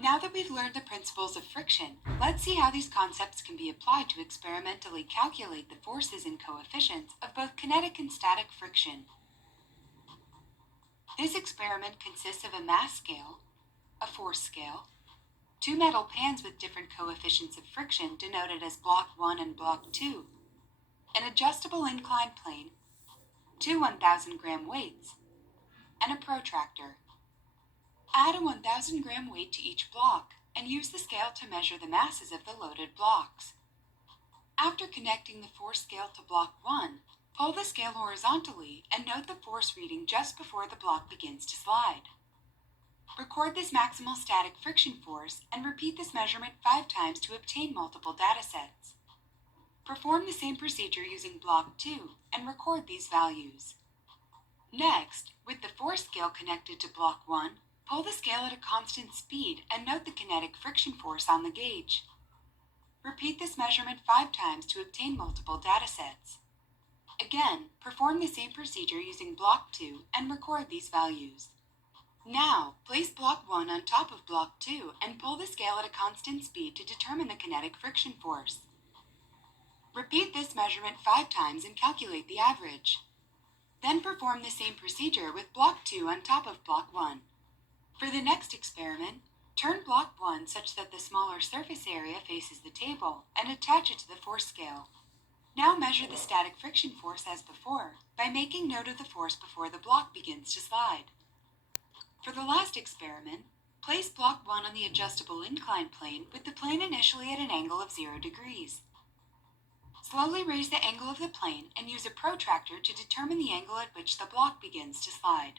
Now that we've learned the principles of friction, let's see how these concepts can be applied to experimentally calculate the forces and coefficients of both kinetic and static friction. This experiment consists of a mass scale, a force scale, two metal pans with different coefficients of friction denoted as block 1 and block 2, an adjustable inclined plane, two 1,000-gram weights, and a protractor. Add a 1,000-gram weight to each block and use the scale to measure the masses of the loaded blocks. After connecting the force scale to block 1, pull the scale horizontally and note the force reading just before the block begins to slide. Record this maximal static friction force and repeat this measurement 5 times to obtain multiple datasets. Perform the same procedure using block 2 and record these values. Next, with the force scale connected to block 1, pull the scale at a constant speed and note the kinetic friction force on the gauge. Repeat this measurement 5 times to obtain multiple datasets. Again, perform the same procedure using block 2 and record these values. Now, place block 1 on top of block 2 and pull the scale at a constant speed to determine the kinetic friction force. Repeat this measurement 5 times and calculate the average. Then perform the same procedure with block 2 on top of block 1. For the next experiment, turn block 1 such that the smaller surface area faces the table and attach it to the force scale. Now measure the static friction force as before by making note of the force before the block begins to slide. For the last experiment, place block 1 on the adjustable inclined plane with the plane initially at an angle of 0 degrees. Slowly raise the angle of the plane and use a protractor to determine the angle at which the block begins to slide.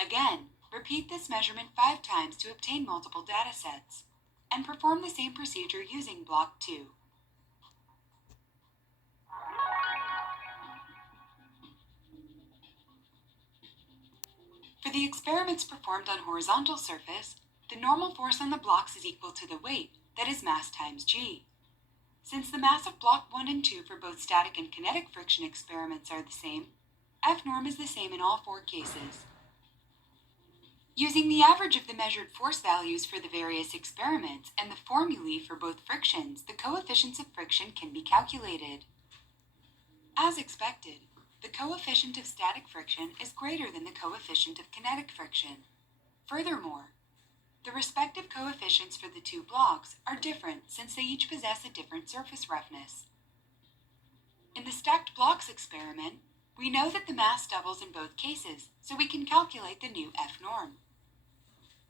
Again, repeat this measurement 5 times to obtain multiple datasets, and perform the same procedure using block 2. For the experiments performed on horizontal surface, the normal force on the blocks is equal to the weight, that is mass times g. Since the mass of block 1 and 2 for both static and kinetic friction experiments are the same, F norm is the same in all 4 cases. Using the average of the measured force values for the various experiments and the formulae for both frictions, the coefficients of friction can be calculated. As expected, the coefficient of static friction is greater than the coefficient of kinetic friction. Furthermore, the respective coefficients for the 2 blocks are different since they each possess a different surface roughness. In the stacked blocks experiment, we know that the mass doubles in both cases, so we can calculate the new F norm.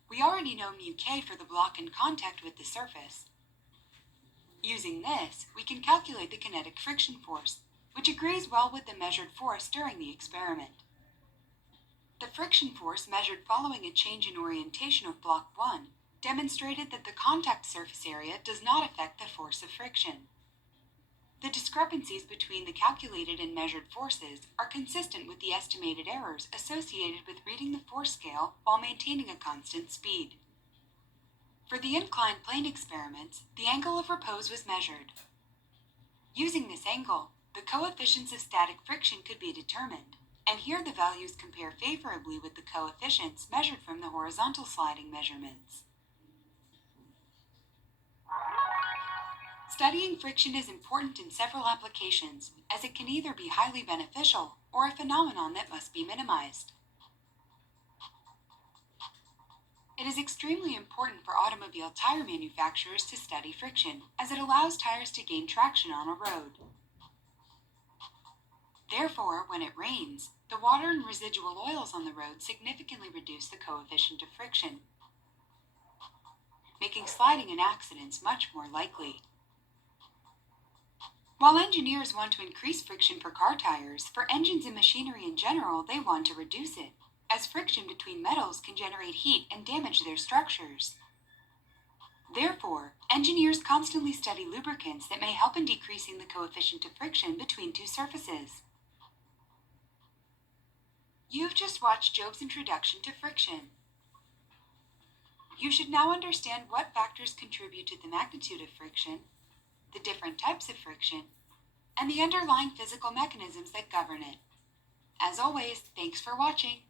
We already know mu k for the block in contact with the surface. Using this, we can calculate the kinetic friction force, which agrees well with the measured force during the experiment. The friction force measured following a change in orientation of block 1 demonstrated that the contact surface area does not affect the force of friction. The discrepancies between the calculated and measured forces are consistent with the estimated errors associated with reading the force scale while maintaining a constant speed. For the inclined plane experiments, the angle of repose was measured. Using this angle, the coefficients of static friction could be determined, and here the values compare favorably with the coefficients measured from the horizontal sliding measurements. Studying friction is important in several applications, as it can either be highly beneficial or a phenomenon that must be minimized. It is extremely important for automobile tire manufacturers to study friction, as it allows tires to gain traction on a road. Therefore, when it rains, the water and residual oils on the road significantly reduce the coefficient of friction, making sliding and accidents much more likely. While engineers want to increase friction for car tires, for engines and machinery in general, they want to reduce it, as friction between metals can generate heat and damage their structures. Therefore, engineers constantly study lubricants that may help in decreasing the coefficient of friction between 2 surfaces. You've just watched Job's introduction to friction. You should now understand what factors contribute to the magnitude of friction, the different types of friction, and the underlying physical mechanisms that govern it. As always, thanks for watching.